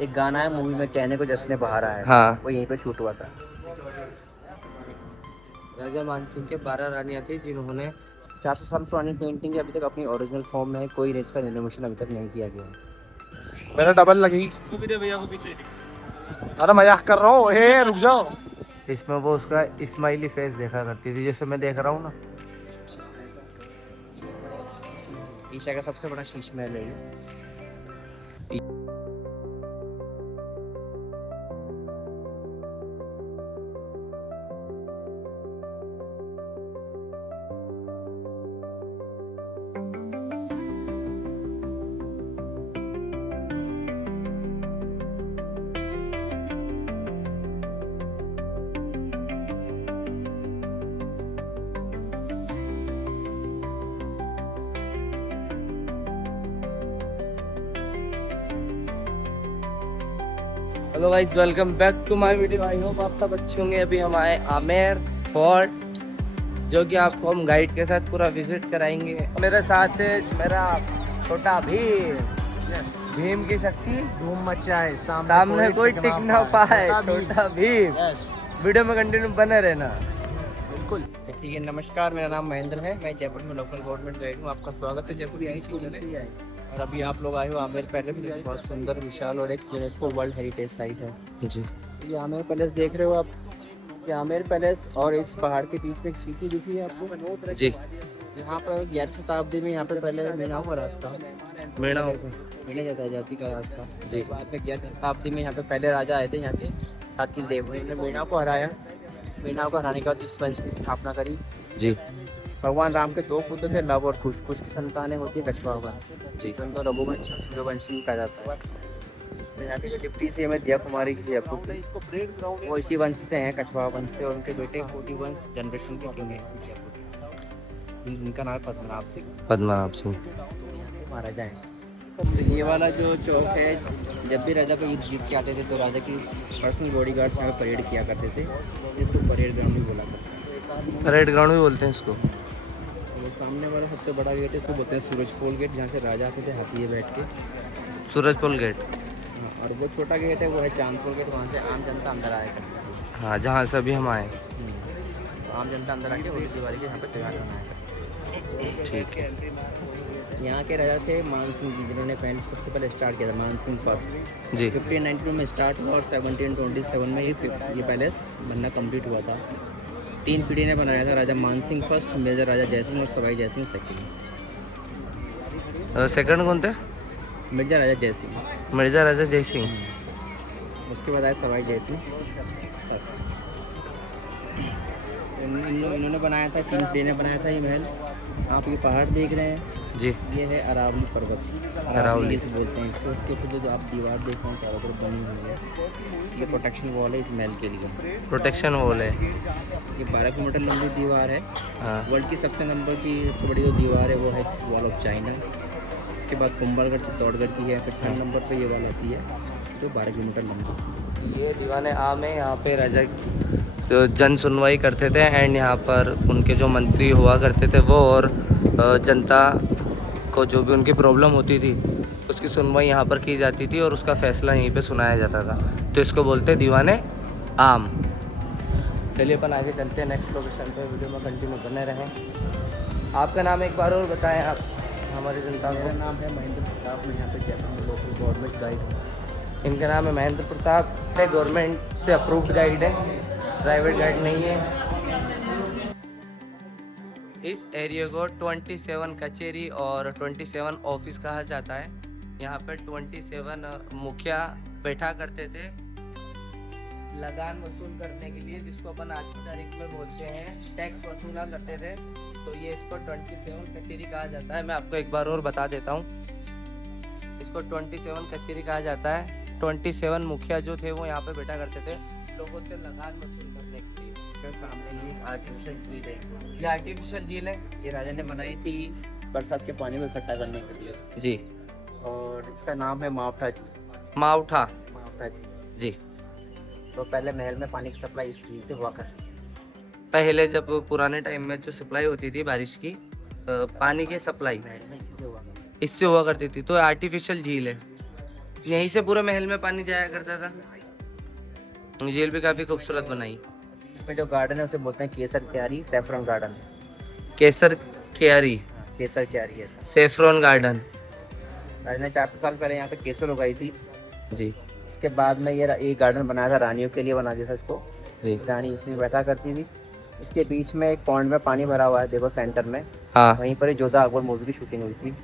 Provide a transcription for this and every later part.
एक गाना है मूवी में, कहने को जश्न बहारा है, हाँ। वो यहीं पे शूट हुआ था। राजा मानसिंह के 12 रानियाँ थी जिन्होंने 400 साल पुरानी पेंटिंग है, अभी तक अपनी ओरिजिनल फॉर्म में है, कोई इसका रिनोवेशन अभी तक नहीं किया गया है। मेरा डबल लगी। अरे मजाक कर रहा हूँ, हे रुक जाओ। इसमें वो उसका स्माइली फेस देखा करती थी, जैसे मैं देख रहा हूँ ना। एशिया का सबसे बड़ा शीश महल है ये। Hello guys, welcome back to my video. I hope आप सब अच्छे होंगे। अभी हम आए आमेर फोर्ट, जो कि आपको हम गाइड के साथ पूरा विजिट कराएंगे। मेरे साथ है मेरा छोटा भीम। भीम की शक्ति धूम मचाए, सामने कोई टिक ना पाए, छोटा भीम। वीडियो में कंटिन्यू बने रहना। बिल्कुल। ठीक है, नमस्कार, मेरा नाम महेंद्र है। मैं जयपुर में लोकल गवर्नमेंट गाइड हूँ। आपका स्वागत है जयपुर यहीं स्कूल में। और अभी आप लोग आए हो आमेर पैलेस, बहुत सुंदर, विशाल और एक यूनेस्को वर्ल्ड हेरिटेज साइट है जी। ये आमेर पैलेस देख रहे हो आप। ये आमेर पैलेस और इस पहाड़ के बीच में एक सीटी दिखी है आपको जी। यहाँ पर 11वीं शताब्दी में यहाँ पे पहले मीनाओं का रास्ता, मेरा मीना जाता जाति का रास्ता जी। बाद में 11वीं शताब्दी में यहाँ पे पहले राजा आए थे यहाँ के शाकिल देव, उन्होंने मीनाओं को हराया। मीनाओं को हराने के बाद इस वंश की स्थापना करी। जी। भगवान राम के दो पुत्र थे, लव और कुश। कुश की संतानें होती है कछवाहा वंश जी। तो उनको रघुवंश और सूर्यवंश भी कहा जाता है। तो यहाँ की जो डिप्टी सी हमें दिया कुमारी की जयपुर की, वो इसी वंश से हैं, कछवाहा वंश से। और उनके बेटे कोटी वंश जनरेशन के किंग हैं जयपुर। इनका नाम है पद्मनाभ सिंह। पद्मनाभ सिंह महाराजा हैं। तो ये वाला जो चौक है, जब भी राजा को युद्ध जीत के आते थे तो राजा की पर्सनल बॉडीगार्ड्स यहाँ पे परेड किया करते थे, इसलिए इसको परेड ग्राउंड भी बोला करते हैं। रेड ग्राउंड भी बोलते हैं इसको। वो सामने वाला सबसे बड़ा गेट है, इसको बोलते हैं सूरजपोल गेट, जहाँ से राजा आते थे हाथी बैठ के। सूरजपुल गेट। हाँ, और वो छोटा गेट है, वो है चांदपुर गेट, वहाँ से आम जनता अंदर आया करती है। हाँ, जहाँ से अभी हम आए। तो आम जनता अंदर आके होली दिवाली के यहाँ पे त्यौहार मनाया करती है। ठीक है यहाँ के राजा थे मान सिंह जी, जिन्होंने पहले सबसे पहले स्टार्ट किया था, मान सिंह फर्स्ट। जी। 1592 में स्टार्ट हुआ और 1727 में ये पैलेस बनना कंप्लीट हुआ था। 3 पीढ़ी ने बनाया था, राजा मान सिंह फर्स्ट, मेजर राजा जयसिंह और सवाई जयसिंह सेकंड। सेकंड कौन थे? मिर्जा राजा जयसिंह, मिर्जा राजा जय सिंह। उसके बाद आया सवाई जयसिंह फर्स्ट। इन्होंने बनाया था, 3 पीढ़ी ने बनाया था ये महल। आप ये पहाड़ देख रहे हैं, जी। ये है अरावली पर्वत, अरावली से बोलते हैं इसको। उसके ऊपर जो आप दीवार देख रहे हैं चारों तरफ बनी हुई है, ये प्रोटेक्शन वॉल है इस महल के लिए। प्रोटेक्शन वॉल है। ये 12 किलोमीटर लंबी दीवार है। हाँ। वर्ल्ड की सबसे नंबर की बड़ी जो दीवार है वो है वॉल ऑफ चाइना। उसके बाद कुंभलगढ़ चित्तौड़गढ़ की है, फिर 3rd नंबर पे ये वॉल आती है जो 12 किलोमीटर लंबी। ये दीवाने आम है। यहाँ पे राजा जो जन सुनवाई करते थे, एंड यहाँ पर उनके जो मंत्री हुआ करते थे वो, और जनता को जो भी उनकी प्रॉब्लम होती थी उसकी सुनवाई यहाँ पर की जाती थी और उसका फैसला यहीं पे सुनाया जाता था। तो इसको बोलते हैं दीवाने आम। चलिए अपन आगे चलते हैं नेक्स्ट लोकेशन पे, वीडियो में कंटिन्यू बने रहें। आपका नाम एक बार और बताएं आप हमारी जनता को। मेरा नाम है महेंद्र प्रताप, मैं यहाँ पे जयपुर में लोकल गवर्नमेंट गाइड हूँ। इनका नाम है महेंद्र प्रताप, गवर्नमेंट से अप्रूव्ड गाइड है, प्राइवेट गाइड नहीं है। इस एरिया को 27 कचेरी और 27 ऑफिस कहा जाता है। यहाँ पर 27 मुखिया बैठा करते थे लगान वसूल करने के लिए, जिसको अपन आज की तारीख में बोलते हैं टैक्स वसूला करते थे। तो ये इसको 27 कचेरी कहा जाता है। मैं आपको एक बार और बता देता हूँ, इसको 27 कचेरी कहा जाता है। 27 मुखिया जो थे वो यहाँ पे बैठा करते थे लोगों से लगान वसूल करने के लिए। फिर सामने ये आर्टिफिशियल झील है, ये आर्टिफिशियल झील है, ये राजा ने बनाई थी बरसात के पानी को इकट्ठा करने के लिए। जी। और इसका नाम है मावठा झील। मावठा। मावठा झील जी। तो पहले महल में पानी की सप्लाई इस झील से हुआ करती थी। पहले जब पुराने टाइम में जो सप्लाई होती थी बारिश की, पानी की सप्लाई महल में इसी से हुआ करती इससे हुआ करती थी। तो आर्टिफिशियल झील है। यहीं से पूरे महल में पानी जाया करता था। झील भी काफी खूबसूरत बनाई। इसमें जो गार्डन है उसे बोलते हैं केसर क्यारी सैफरन गार्डन। केसर क्यारी, केसर क्यारी है। Saffron garden. राजा ने 400 साल पहले यहाँ पे केसर उगाई थी। जी उसके बाद में ये गार्डन बनाया था, रानियों के लिए बना दिया था इसको। जी। रानी इसमें बैठा करती थी। इसके बीच में एक पॉन्ड में पानी भरा हुआ है, देखो सेंटर में। हाँ, वहीं पर ही जोधा अकबर मूवी की शूटिंग हुई थी।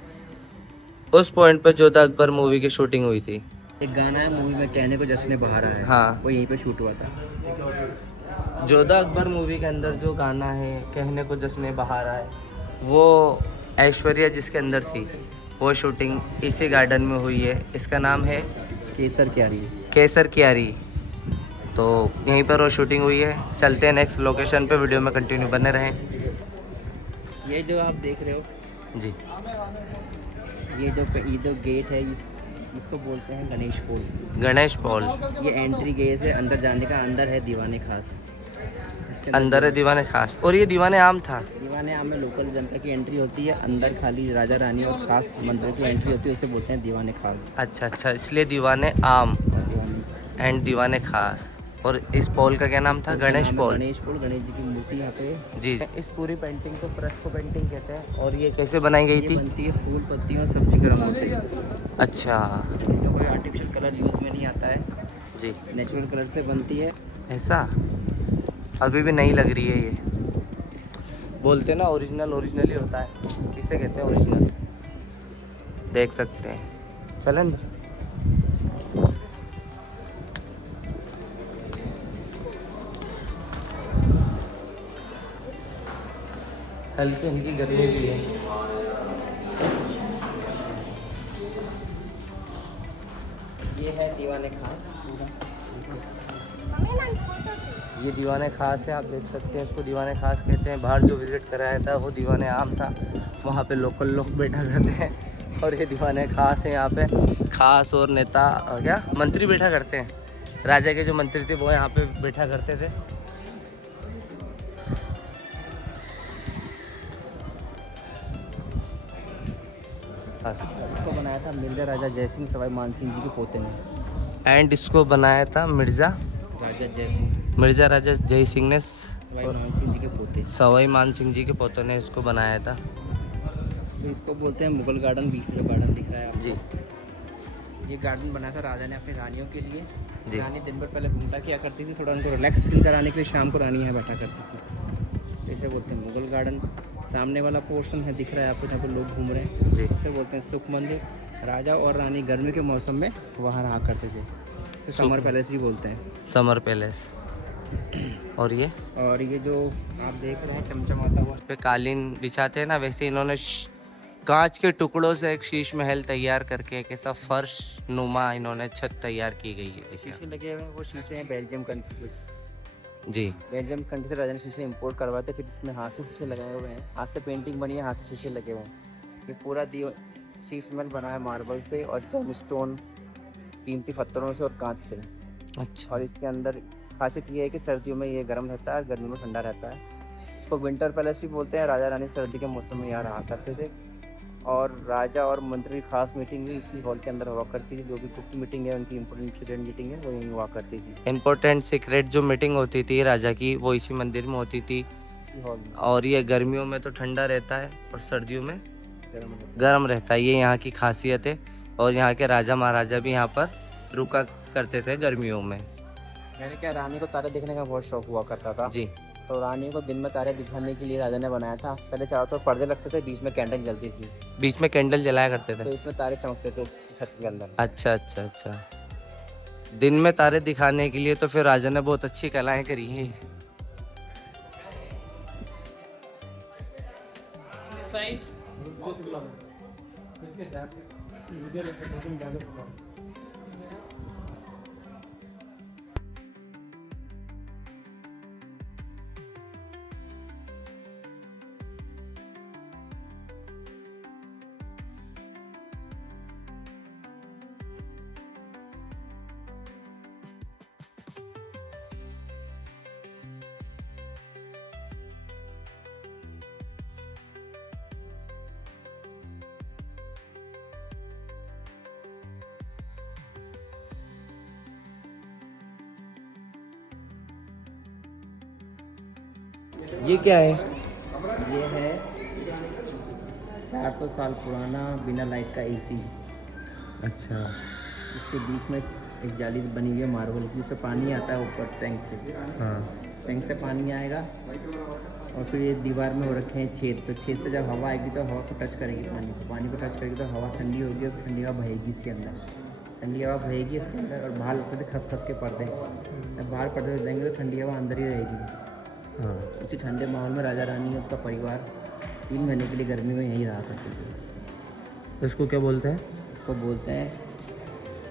उस पॉइंट पे जोधा अकबर मूवी की शूटिंग हुई थी। एक गाना है मूवी में, कहने को जश्न बहारा है। हाँ। वो यहीं पे शूट हुआ था। जोधा अकबर मूवी के अंदर जो गाना है कहने को जश्न बहार आए, वो ऐश्वर्या जिसके अंदर थी, वो शूटिंग इसी गार्डन में हुई है। इसका नाम है केसर क्यारी। केसर क्यारी। तो यहीं पर वो शूटिंग हुई है। चलते हैं नेक्स्ट लोकेशन पे, वीडियो में कंटिन्यू बने रहें। ये जो आप देख रहे हो, जी। ये जो गेट है, इसको बोलते हैं गणेश पोल। गणेश पॉल। ये एंट्री गेट है अंदर जाने का। अंदर है दीवाने खास। इसके अंदर है दीवाने खास, और ये दीवाने आम था। दीवाने आम में लोकल जनता की एंट्री होती है। अंदर खाली राजा रानी और खास मंत्रियों की एंट्री होती है, उसे बोलते हैं दीवाने खास। अच्छा अच्छा, इसलिए दीवाने आम और दीवाने एंड दीवाने खास। और इस पॉल का क्या नाम था? गणेश पॉल। गणेश पोल, गणेश जी की मूर्ति यहाँ पे। जी। इस पूरी पेंटिंग को फ्रेस्को पेंटिंग कहते हैं। और ये कैसे बनाई गई ये थी? बनती है फूल पत्तियों और सब्जी के रंगों से। अच्छा इसमें कोई आर्टिफिशियल कलर यूज़ में नहीं आता है, जी, नेचुरल कलर से बनती है। ऐसा अभी भी नहीं लग रही है ये। बोलते ना ओरिजिनल ओरिजिनल ही होता है, किसे कहते हैं ओरिजिनल। देख सकते हैं, चलें अंदर। हल्की हल्की गर्मी भी है। ये है दीवाने खास पूरा। ये दीवाने खास है, आप देख सकते हैं, इसको दीवाने खास कहते हैं। बाहर जो विजिट कराया था वो दीवाने आम था, वहाँ पे लोकल लोग बैठा करते हैं। और ये दीवाने खास है, यहाँ पे खास और नेता क्या मंत्री बैठा करते हैं। राजा के जो मंत्री थे वो यहाँ पे बैठा करते थे। बस। इसको बनाया था मिर्जा राजा जयसिंह सवाई मानसिंह जी के पोते ने। एंड इसको बनाया था राजा जयसिंह मिर्जा राजा जय सिंह ने, सवाई मानसिंह जी के पोते। सवाई मान सिंह जी के पोतों ने इसको बनाया था। तो इसको बोलते हैं मुगल गार्डन। बीच में गार्डन दिख रहा है आपको। जी ये गार्डन बनाया था राजा ने अपनी रानियों के लिए। जी। रानी दिन भर पहले घूमता किया करती थी, थोड़ा उनको रिलैक्स फील कराने के लिए शाम को रानी यहाँ बैठा करती थी। तो इसे बोलते हैं मुगल गार्डन। सामने वाला पोर्शन है दिख रहा है आपको, जहाँ पर लोग घूम रहे हैं, जी। उसे बोलते हैं सुख मंदिर। राजा और रानी गर्मी के मौसम में वहाँ रहा करते थे, तो समर पैलेस भी बोलते हैं। Summer palace. और और ये जो आप देख रहे हैं चमचमाता हुआ, पे कालीन बिछाते हैं ना, वैसे इन्होंने कांच के टुकड़ों से एक शीश महल तैयार करके एक ऐसा फर्श नुमा इन्होंने छत तैयार की गई है। देखिए। शीशे लगे हुए हैं। वो शीशे हैं बेल्जियम कंट्री के। जी। बेल्जियम कंट्री से राजा ने शीशे इंपोर्ट करवाए थे, फिर इसमें हाथ से शीशे लगाए हुए हैं। हाथ से पेंटिंग बनी है, हाथ से शीशे लगे हुए हैं। ये पूरा शीश महल बना है मार्बल से और जेमस्टोन, कीमती पत्थरों से और कांच से। अच्छा। और इसके अंदर खासियत ये है कि सर्दियों में ये गर्म रहता है, गर्मी में ठंडा रहता है। इसको विंटर पैलेस भी बोलते हैं। राजा रानी सर्दी के मौसम में यहाँ रहा करते थे, और राजा और मंत्री की खास मीटिंग भी इसी हॉल के अंदर हुआ करती थी। जो भी गुप्त मीटिंग है, उनकी इंपॉर्टेंट सीक्रेट मीटिंग है, वो यहीं हुआ करती थी। इम्पोर्टेंट सीक्रेट जो मीटिंग होती थी राजा की, वो इसी मंदिर में होती थी। इसी हॉल में और ये गर्मियों में तो ठंडा रहता है और सर्दियों में गर्म रहता है। गर्म रहता है। ये यहाँ की खासियत है। और यहाँ के राजा महाराजा भी यहाँ पर रुका करते थे गर्मियों में। मैंने क्या, रानी को तारे देखने का बहुत शौक हुआ करता था। जी। तो रानी को दिन में तारे दिखाने के लिए राजा ने बनाया था। पहले चारों तरफ पर्दे लगते थे, बीच में कैंडल जलती थी, बीच में कैंडल जलाया करते तो थे। इसमें तारे चमकते थे उसकी छत के अंदर। अच्छा अच्छा अच्छा। दिन में तारे दिखाने के लिए तो फिर राजा ने बहुत अच्छी कलाएं करी हैं। ये क्या है? ये है 400 साल पुराना बिना लाइट का एसी। अच्छा। इसके बीच में एक जाली बनी हुई है मार्बल की, उससे पानी आता है ऊपर टैंक से। हाँ। टैंक से पानी आएगा और फिर ये दीवार में हो रखे हैं छेद, तो छेद से जब हवा आएगी तो हवा को टच करेगी पानी को टच करेगी तो हवा ठंडी होगी और ठंडी हवा बहेगी इसके अंदर। ठंडी हवा बहेगी इसके अंदर और बाहर लगते थे खस के पर्दे, जब बाहर पर्दे देंगे तो ठंडी हवा अंदर ही रहेगी। हाँ। उसी ठंडे माहौल में राजा रानी और उसका परिवार 3 महीने के लिए गर्मी में यहीं रहा करते थे। तो इसको क्या बोलते हैं? इसको बोलते हैं,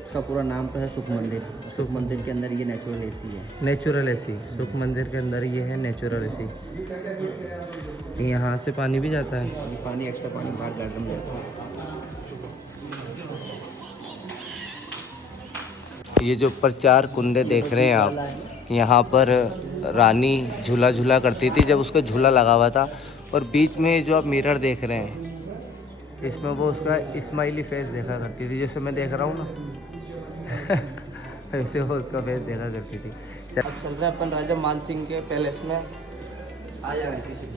इसका पूरा नाम तो है सुख मंदिर। सुख मंदिर के अंदर ये नेचुरल एसी है। Natural AC. सुख मंदिर के अंदर ये है नेचुरल एसी। यहाँ से पानी भी जाता है? ये पानी एक्स्ट्रा पानी बाहर गार्डन में जाता है। ये जो ऊपर 4 कुंडे देख रहे हैं आप, यहाँ पर रानी झूला झूला करती थी जब उसका झूला लगा हुआ था। और बीच में जो आप मिरर देख रहे हैं, इसमें वो उसका स्माइली फेस देखा करती थी, जैसे मैं देख रहा हूँ ना वैसे वो उसका फेस देखा करती थी। चल रहे हैं अपन राजा मान सिंह के पैलेस में। आ जाए पीछे।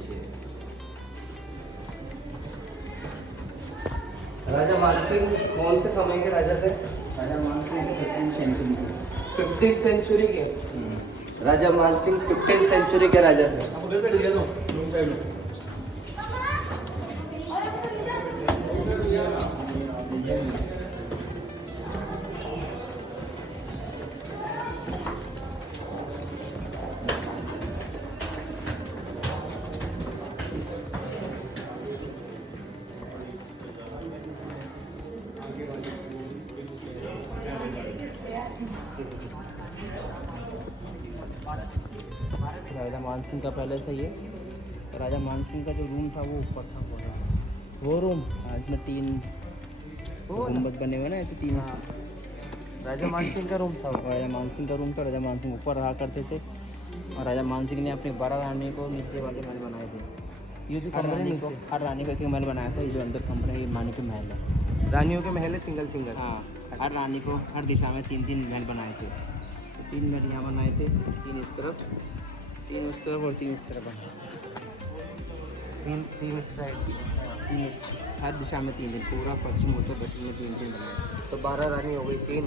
राजा मान सिंह कौन से समय के राजा थे? राजा मान सिंह 15वीं सेंचुरी के। 15th सेंचुरी के राजा मान सिंह 15th सेंचुरी के राजा थे। राजा मान सिंह का पैलेस है ये। राजा मान सिंह का जो रूम था वो ऊपर था वो रूम इसमें 3 गुंबद बने हुए ना ऐसे 3। राजा मान सिंह का रूम था। राजा मान सिंह का रूम था। राजा मान सिंह ऊपर रहा करते थे और राजा मान सिंह ने अपनी 12 रानी को नीचे वाले महल बनाए थे। ये जो हर रानी को एक महल बनाया था। ये जो अंदर कमरे ये रानी के महल है। रानियों के महल है सिंगल। हाँ, हर रानी को हर दिशा में 3 महल बनाए थे। 3 महल यहाँ बनाए थे, 3 इस तरफ, 3 उस तरफ और 3 इस तरफ बनाए। 3 साइड, 3 हर दिशा में 3 पूरा पश्चिम उत्तर पश्चिम में 3 बनाए। तो 12 रानी हो गई 3।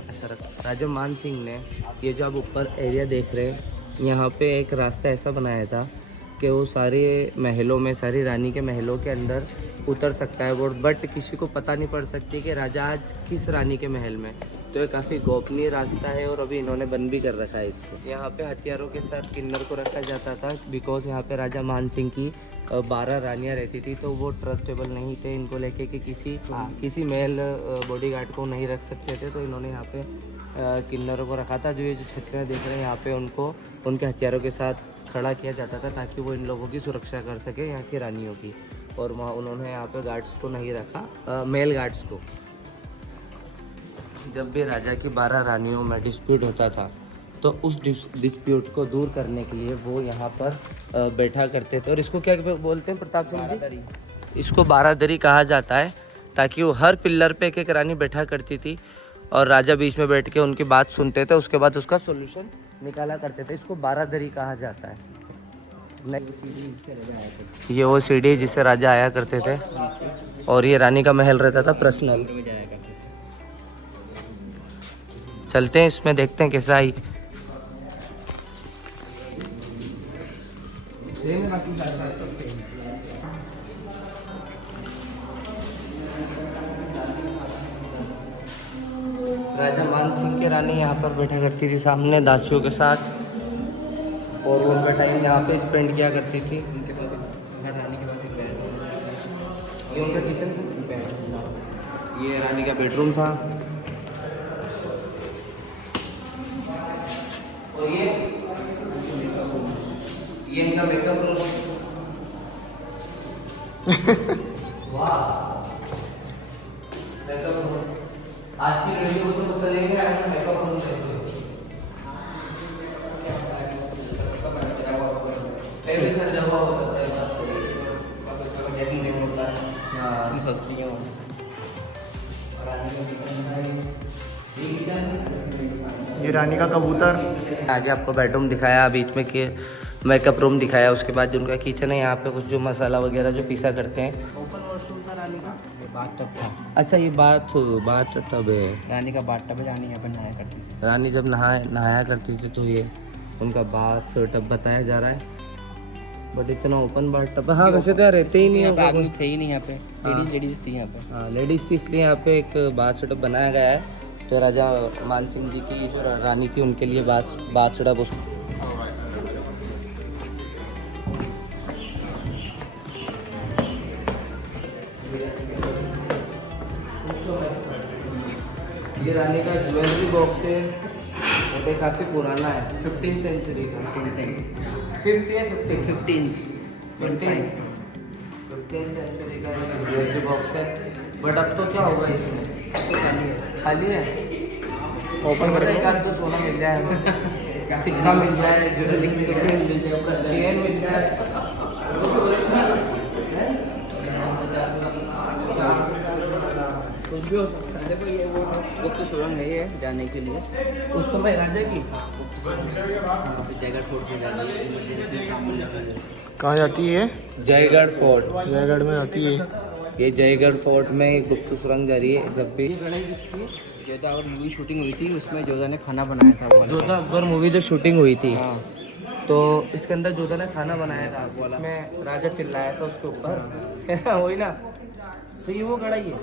राजा मान सिंह ने ये जो आप ऊपर एरिया देख रहे हैं, यहाँ पे एक रास्ता ऐसा बनाया था कि वो सारे महलों में, सारी रानी के महलों के अंदर उतर सकता है वो, बट किसी को पता नहीं पड़ सकती कि राजा आज किस रानी के महल में। तो ये काफ़ी गोपनीय रास्ता है और अभी इन्होंने बंद भी कर रखा है इसको। यहाँ पे हथियारों के साथ किन्नर को रखा जाता था बिकॉज यहाँ पे राजा मान सिंह की 12 रानियाँ रहती थी, तो वो ट्रस्टेबल नहीं थे इनको लेके कि किसी मेल बॉडीगार्ड को नहीं रख सकते थे। तो इन्होंने यहाँ पे किन्नरों को रखा था। जो ये जो छतरियाँ देख रहे हैं यहाँ पे उनको उनके हथियारों के साथ खड़ा किया जाता था ताकि वो इन लोगों की सुरक्षा कर सके, यहाँ की रानियों की। और वहाँ उन्होंने यहाँ पे गार्ड्स को नहीं रखा, मेल गार्ड्स को। जब भी राजा की 12 रानियों में डिस्प्यूट होता था तो उस डिस्प्यूट को दूर करने के लिए वो यहाँ पर बैठा करते थे। और इसको क्या बोलते हैं प्रताप सिंह जी? इसको बारादरी कहा जाता है, ताकि वो हर पिल्लर पे एक रानी बैठा करती थी और राजा बीच में बैठ के उनकी बात सुनते थे, उसके बाद उसका सॉल्यूशन निकाला करते थे। इसको बारादरी कहा जाता है। ये वो सीढ़ी जिससे राजा आया करते थे और ये रानी का महल रहता था पर्सनल। चलते हैं इसमें, देखते हैं कैसा ही। राजा मान सिंह की रानी यहाँ पर बैठा करती थी सामने दासियों के साथ, और वो उनका टाइम यहाँ पे स्पेंड किया करती थी। उनके पास हर रानी के पास एक बेड। ये उनका किचन था, ये रानी का बेडरूम था। और ये इनका मेकअप रूम। वाह, मेकअप रूम आज की लड़कियों को तो चलेंगे ऐसा मेकअप रूम चाहिए। पहले सजा हुआ होता था ड्रेसिंग टेबल होता है, हाँ। सस्तियाँ ये रानी का कबूतर। आगे आपको बेडरूम दिखाया, बीच में के मेकअप रूम दिखाया, उसके बाद जो उनका किचन है यहाँ पे कुछ जो मसाला वगैरह जो पीसा करते हैं। ओपन वॉशरूम था रानी का, ये बाथ टब था, अच्छा ये बात टब है। रानी का बाथ टब है, रानी यहाँ पर नहाया करती थी। रानी जब नहाया करती थी तो ये उनका बाथ टब बताया जा रहा है, बट इतना ओपन बाथ टब, हाँ वैसे तो रहते ही नहीं यहाँ पे होगा आदमी कोई। थे ही नहीं यहाँ पे, लेडीज थी यहाँ पे। हाँ लेडीज़ थी, इसलिए यहाँ पे एक बाथ टब बनाया गया है। तो राजा मान सिंह जी की जो रानी थी उनके लिए बाथ टब उसको ये रानी का ज्वेलरी बॉक्स है, ये काफ़ी पुराना है, 15th सेंचुरी का। 15th या 15th सेंचुरी का ये ज्वेलरी बॉक्स है। बट अब तो क्या होगा इसमें, खाली है। ओपन मतलब एक आध दो सोना मिल जाए हमें, सिक्का मिल जाए, ज्वेलरी मिल जाए, चेन मिल जाए। कुछ भी हो सकता है। देखो ये वो गुप्त सुरंग है, ये जाने के लिए उस समय राजा की जयगढ़ फोर्ट में जाने के लिए इमरजेंसी। कहाँ जाती है? जयगढ़ फोर्ट, जयगढ़ में जाती है। ये जयगढ़ फोर्ट में गुप्त सुरंग जा रही है। जब भी जोधा और मूवी शूटिंग हुई थी, उसमें जोधा ने खाना बनाया था वो वाला। जोधा अकबर मूवी जो शूटिंग हुई थी, हाँ, तो इसके अंदर जोधा ने खाना बनाया था, उसमें राजा चिल्लाया था उसके ऊपर वही ना। तो ये वो कढ़ाई है,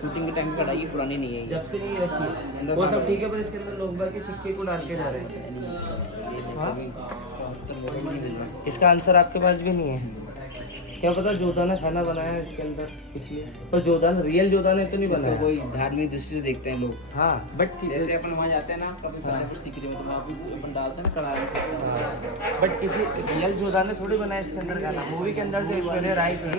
शूटिंग के टाइम की कढ़ाई पुरानी नहीं है ये। जब से नहीं रखी है वो सब ठीक है, पर इसके अंदर लोग बाग के सिक्के को डाल के जा रहे हैं। हाँ? इसका आंसर आपके पास भी नहीं है। क्या पता जोधा ने खाना बनाया है इसके अंदर, इसलिए। पर जोधा ने, रियल जोधा ने तो नहीं बनाया। कोई धार्मिक दृष्टि से देखते हैं लोग। हाँ बट जैसे अपन वहाँ जाते हैं ना, कभी फतेहपुर सीकरी में, तो वहाँ भी अपन डालते हैं ना कढ़ाई से। बट किसी रियल जोधा ने थोड़ी बनाया इसके अंदर खाना। मूवी के अंदर जो ऐश्वर्या राय थी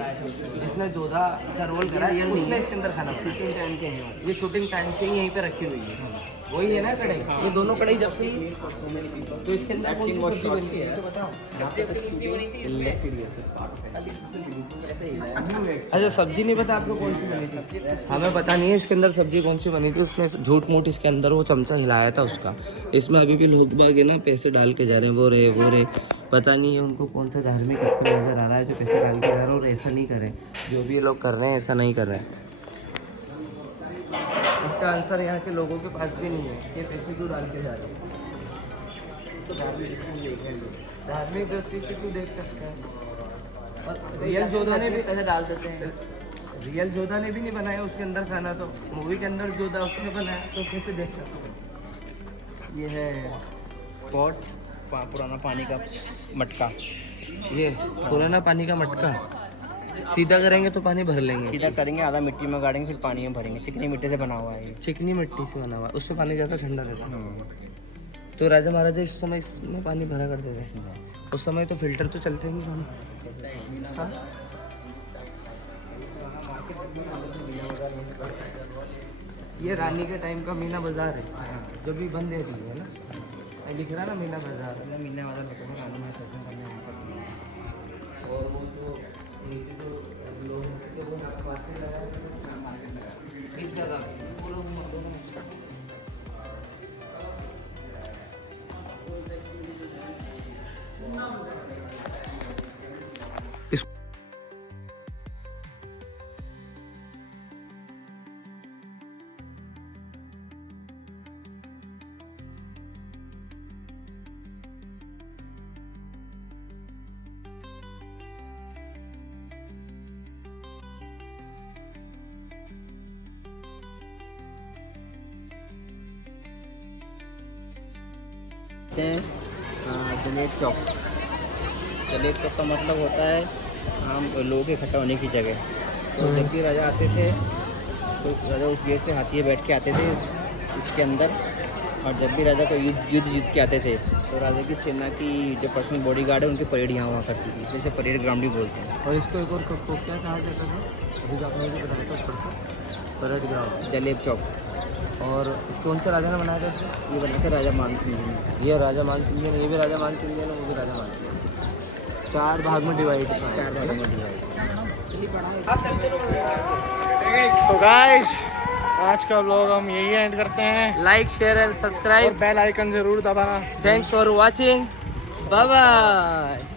जिसने जोधा का रोल करा, उसने इसके अंदर खाना बनाया। ये शूटिंग टाइम से ही यहीं पे रखी हुई है, वही है ना कढ़ाई। ये दोनों कढ़ाई जब से ही, तो इसके अंदर कौन सी सब्जी बनती है तो बताओ। अच्छा सब्जी नहीं पता आपको कौन सी बनी थी? हमें पता नहीं है इसके अंदर सब्जी कौन सी बनी थी। उसने झूठ मूठ इसके अंदर वो चमचा हिलाया था उसका। इसमें अभी भी लोग बाग है ना पैसे डाल के जा रहे हैं, वो रे पता नहीं है उनको कौन सा धार्मिक स्थल नज़र आ रहा है जो पैसे डाल के जा रहे हैं। और ऐसा नहीं करें, जो भी ये लोग कर रहे हैं ऐसा नहीं कर रहे हैं। इसका आंसर यहाँ के लोगों के पास भी नहीं है कि पैसे क्यों डाल के जा रहे हैं। तो धार्मिक दृष्टि से क्यों देख सकते हैं। और रियल जोधा ने भी पैसे डाल देते हैं। रियल जोधा ने भी नहीं बनाया उसके अंदर खाना, तो मूवी के अंदर जोधा उसने बनाया, तो कैसे देख सकते हैं। ये है पॉट, पुराना पानी का मटका। ये पुराना पानी का मटका, सीधा करेंगे तो पानी भर लेंगे, सीधा करेंगे, आधा मिट्टी में गाड़ेंगे, फिर पानी में भरेंगे। चिकनी मिट्टी से बना हुआ है ये। चिकनी मिट्टी से बना हुआ है, उससे पानी ज़्यादा ठंडा रहता है। तो राजा महाराजा इस समय इसमें पानी भरा करते थे। उस समय तो फिल्टर तो चलते ही नहीं थे। हाँ? ये रानी के टाइम का मीना बाजार है, जो भी बंद है ना, लिख रहा ना मीना बाजार। मीना बाजार होता है, रानी में शॉपिंग करने यहाँ पर। और वो जो नीचे जो लोग थे वो मार्केट लगाया इस जगह पे पूरा इस जलेब चौक। जलेब चौक का मतलब होता है आम लोगों के इकट्ठा होने की जगह। तो जब भी राजा आते थे तो राजा उस गेट से हाथी बैठ के आते थे इसके अंदर। और जब भी राजा को युद्ध जीत के आते थे तो राजा की सेना की जो पर्सनल बॉडीगार्ड है उनकी परेड यहाँ हुआ करती थी, जैसे परेड ग्राउंड भी बोलते हैं। और इसको एक और क्या कहा जाता था, अभी जो आपने भी बताया था परेड ग्राउंड, जलेब चौक। और कौन सा राजा ने बनाया था इसको? ये बना था राजा मान सिंह जी ने। ये राजा मान सिंह ने, ये भी राजा मान सिंह ने, वो भी राजा मान सिंह। 4 भाग में डिवाइड था। 4 भागों में डिवाइड। तो गाइस आज का व्लॉग हम यही एंड करते हैं। लाइक शेयर एंड और सब्सक्राइब। बेल आइकन जरूर दबाना। Thanks for watching. Bye bye.